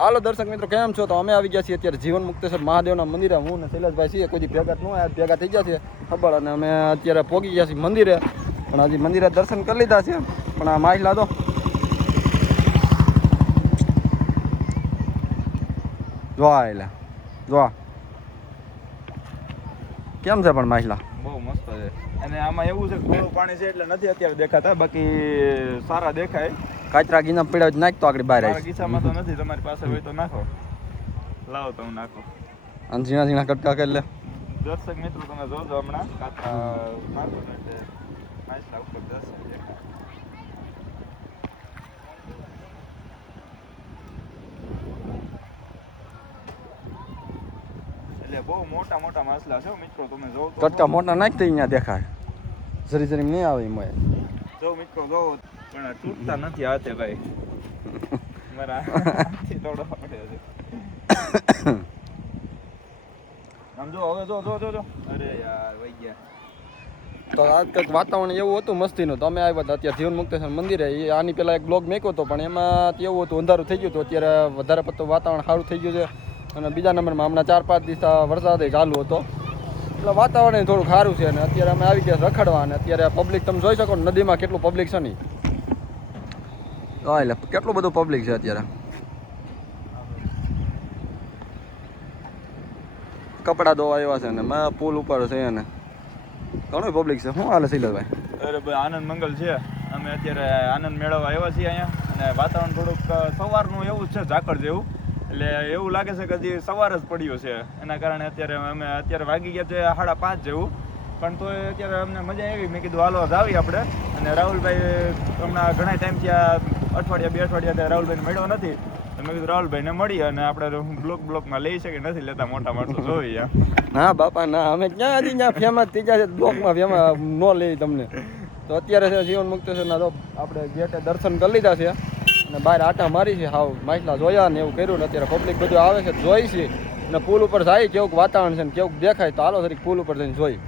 હાલો દર્શક મિત્રો કેમ છો? તો અમે આવી ગયા છીએ અત્યારે જીવન મુક્તેશ્વર મહાદેવના મંદિરે. હું ને શૈલેષભાઈ છીએ, કોઈ ભેગા ન હોય, ભેગા થઈ ગયા છે ખબર. અને અમે અત્યારે પહોંચી ગયા છીએ મંદિરે, પણ હજી મંદિરે દર્શન કરી લીધા છે. પણ આ માછલા તો જોવા એટલે જોવા કેમ છે પણ માછલા બહુ મસ્ત છે. અને આમાં એવું છે ગોળું પાણી છે એટલે નથી અત્યારે દેખાતા, બાકી સારા દેખાય. કાચરા ગીના પીડા નાખતો આગળ બહાર મારા કિસ્સામાં તો નથી, તમારી પાસે હોય તો નાખો. લાવો તો હું નાખો. અને ઝીણા ઝીણા કટકા કરી લે. દર્શક મિત્રો તમે જોજો હમણાં કાચરા નાખો એટલે માછલા ઉપર જશે. એટલે બહુ મોટા મોટા માછલા છે મિત્રો, તમે જોવો તો કટકા મોટા નાખતો અહીંયા દેખાય, જરી જરી નહીં આવે એમાં. જો મિત્રો જોવો, પણ તૂટતા નથી હાથે ભાઈ. મારા હાથથી થોડો પડ્યો છે. આમ જો હવે જો જો જો જો. અરે યાર વઈ ગયા. તો આજ કંઈક વાતાવરણ એવું હતું મસ્તીનું. તો અમે આવ્યા હતા અત્યારે જીવન મુક્તેશ્વર મંદિરે. એ આની પહેલાં એક બ્લોગ મેક્યો હતો, પણ એમાં એવું હતું અંધારું થઈ ગયું હતું. અત્યારે વધારે પડતું વાતાવરણ સારું થઈ ગયું છે. અને બીજા નંબરમાં હમણાં 4-5 દિવસ વરસાદ ચાલુ હતો, એટલે વાતાવરણ થોડું સારું છે. અને અત્યારે અમે આવી ગયા રખડવા. અને અત્યારે પબ્લિક તમે જોઈ શકો નદીમાં કેટલું પબ્લિક છે નહીં. એટલે કેટલું બધું પબ્લિક છે અત્યારે. કપડાં ધોવા આવ્યા છે ને પુલ ઉપર છે અને ઘણું પબ્લિક છે. શું હાલે શૈલેષભાઈ? અરે ભાઈ આનંદ મંગલ છે. અમે અત્યારે આનંદ મેળવવા આવ્યા છીએ અહીંયા. અને વાતાવરણ થોડુંક સવારનું એવું જ છે, ઝાકળ જેવું. એટલે એવું લાગે છે કે હજી સવાર જ પડ્યો છે. એના કારણે અત્યારે વાગી ગયા છે 5:30 જેવું. પણ તો અત્યારે અમને મજા આવી. મેં કીધું હાલો જાવી આપણે. અને રાહુલભાઈ હમણાં ઘણા ટાઈમથી આ અઠવાડિયા 2 અઠવાડિયા રાહુલભાઈને મળ્યો નથી. તો મેં કીધું રાહુલભાઈને મળીએ અને આપણે બ્લોકમાં લઈ શકીએ. નથી લેતા મોટા માણસો જોઈએ. ના બાપા ના, અમે ક્યાં હજી ત્યાં ફેમસ થઈ ગયા છે બ્લોકમાં ફેમસ ન લઈ તમને. તો અત્યારે છે જીવન મુક્તેશ્વરના તો આપણે ગેટે દર્શન કરી લીધા છે અને બહાર આટા મારી છે. હાવ માછલા જોયા ને એવું કર્યું ને અત્યારે પબ્લિક બધું આવે છે, જોઈ છે. અને પુલ ઉપર જાય કેવું વાતાવરણ છે ને કેવું દેખાય. તો હાલો જરીક પુલ ઉપર જઈને જોઈ.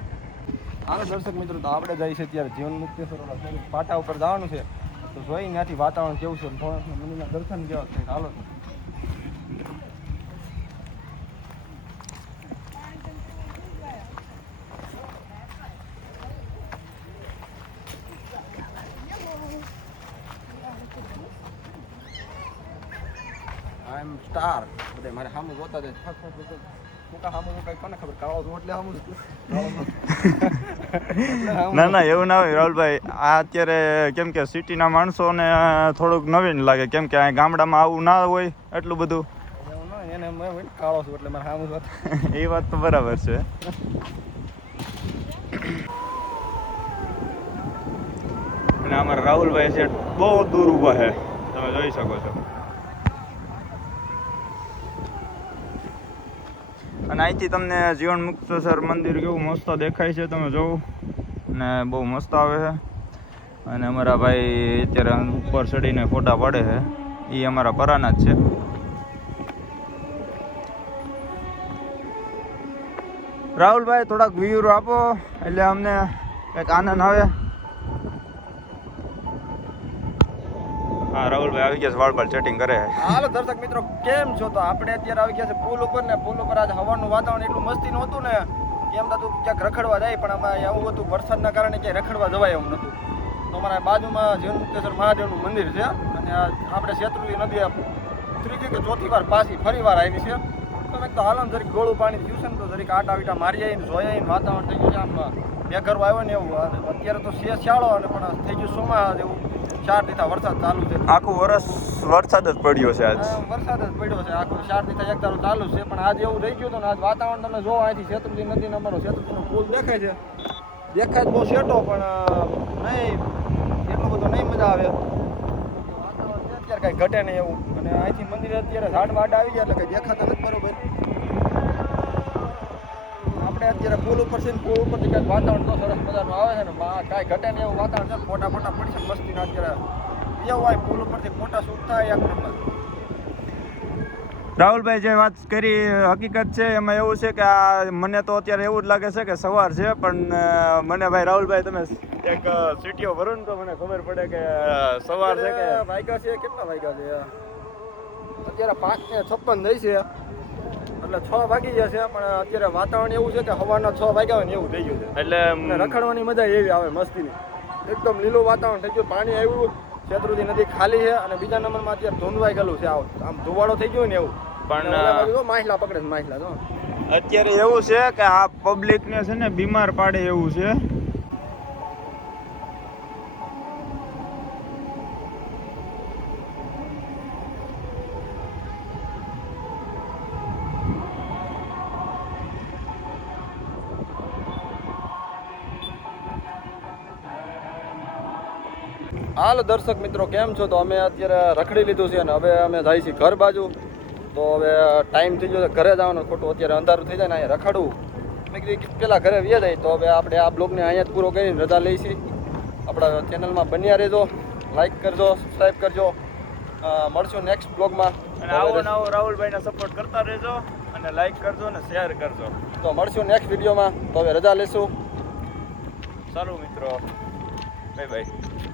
હાલો દર્શક મિત્રો, તો આપણે જઈએ છીએ અત્યારે જીવન મુક્તેશ્વર પાટા ઉપર જવાનું છે. તો જોઈ ત્યાંથી વાતાવરણ કેવું છે, મંદિરના દર્શન કેવા છે. હાલો આઈ એમ સ્ટાર. બધા મારે સામું જોતા જાય. સામું કઈ કોને ખબર, કાળો છું એટલે સામું. ના ના એવું ના હોય રાહુલભાઈ. આ અત્યારે કેમ કે સિટીના માણસોને થોડુંક નવીન લાગે, કેમ કે આ ગામડામાં આવું ના હોય એટલું બધું. એને કાળો છું એટલે મારે સામું જોતા. એ વાત તો બરાબર છે. અને અમારા રાહુલભાઈ છે બહુ દૂર ઊભા છે, તમે જોઈ શકો છો. અને અહીંથી તમને જીવન મુક્તેશ્વર મંદિર કેવું મસ્ત દેખાય છે, તમે જોવો. અને બહુ મસ્ત આવે છે. અને અમારા ભાઈ અત્યારે ઉપર ચડીને ફોટા પાડે છે. એ અમારા પરાના જ છે. રાહુલભાઈ થોડાક વ્યૂ આપો એટલે અમને કંઈક આનંદ આવે. હા રાહુલભાઈ આવી ગયા છે, વાળ સેટિંગ કરે. હાલો દર્શક મિત્રો કેમ છો? તો આપણે અત્યારે આવી ગયા છે પુલ ઉપર ને પુલ ઉપર આજે હવાનું વાતાવરણ એટલું મસ્તી નહોતું ને, એમ થતું ક્યાંક રખડવા જાય, પણ આમાં એવું હતું વરસાદના કારણે ક્યાંય રખડવા જવાય એવું નહોતું. તો અમારા બાજુમાં જીવન મુક્તેશ્વર મહાદેવનું મંદિર છે. અને આપણે શેત્રુંજી નદી 3જી કે 4થી વાર પાછી ફરી વાર આવી છે. તો મેં તો હાલો જરીક ગોળું પાણી થયું છે ને, તો જરીક આટા વીટા મારી આવીને જોઈ આવીને વાતાવરણ થઈ ગયું છે આમ બેઘરવા આવ્યો ને એવું. અત્યારે તો શિયાળો અને પણ થઈ ગયું ચોમાસા જેવું. 4 દીથા વરસાદ ચાલુ છે. આખું વર્ષ વરસાદ જ પડ્યો છે આજ. વરસાદ જ પડ્યો છે આખું 4 દીથા એક ધારો ચાલુ છે. પણ આજ એવું થઈ ગયું હતું ને, આજ વાતાવરણ તમે જોવો અહીંથી શેત્રુંજી નદીનો અમારો શેત્રુંજીનો પુલ દેખાય છે. દેખાય બહુ શેટો, પણ નહીં એટલું બધું નહીં મજા આવે. વાતાવરણ છે અત્યારે કાંઈ ઘટે નહીં એવું. અને અહીંથી મંદિરે અત્યારે ઝાડ વાડ આવી ગયા એટલે કંઈ દેખાતા નથી બરોબર. આપણે અત્યારે પુલ ઉપર છે ને, પુલ ઉપરથી કાંઈક વાતાવરણ તો સરસ મજાનું આવે છે ને, કાંઈ ઘટે નહીં એવું વાતાવરણ છે. ફોટા પડી છે મસ્તીના અત્યારે એવું હોય. પુલ ઉપરથી ફોટા શૂટ થાય એક નંબર. રાહુલભાઈ જે વાત કરી હકીકત છે. એમાં એવું છે કે આ મને તો અત્યારે એવું જ લાગે છે કે સવાર છે, પણ મને ભાઈ રાહુલભાઈ તમે એક સીટીઓ ભરો ને તો મને ખબર પડે કે સવાર છે કે વાગ્યા છે. કેટલા વાગ્યા છે? અત્યારે 5:56 થઈ છે એટલે 6 વાગી જશે પણ અત્યારે વાતાવરણ એવું છે કે સવારના 6 વાગ્યા હોય ને એવું થઈ ગયું છે એટલે અને રખડવાની મજા એવી આવે મસ્તીની એકદમ લીલું વાતાવરણ થઈ ગયું પાણી આવ્યું શેત્રુંજી નદી ખાલી છે અને બીજા નંબરમાં અત્યારે ધૂંધવાઈ ગયેલું છે આમ ધુવાડો થઈ ગયો ને એવું પણ માછલા પકડે છે માછલા તો અત્યારે એવું છે કે આ પબ્લિકને છે ને બીમાર પાડે એવું છે. હાલ દર્શક મિત્રો કેમ છો? તો અમે અત્યારે રખડી લીધું છે અને હવે અમે જાય છીએ ઘર બાજુ. તો હવે ટાઈમ થઈ ગયો છે ઘરે જવાનો, ખોટું અત્યારે અંધારું થઈ જાય ને અહીંયા રખડવું. મેં કીધું કે પેલા ઘરે વ્યા જાય. તો હવે આપણે આ બ્લોગને અહીંયા જ પૂરો કરીને રજા લઈશી. આપણા ચેનલમાં બન્યા રહેજો, લાઈક કરજો, સબસ્ક્રાઈબ કરજો. મળશું નેક્સ્ટ બ્લોગમાં. અને આવો નવો રાહુલભાઈને સપોર્ટ કરતા રહેજો અને લાઈક કરજો અને શેર કરજો. તો મળશું નેક્સ્ટ વિડીયોમાં. તો હવે રજા લેશું. સારું મિત્રો, બાય બાય.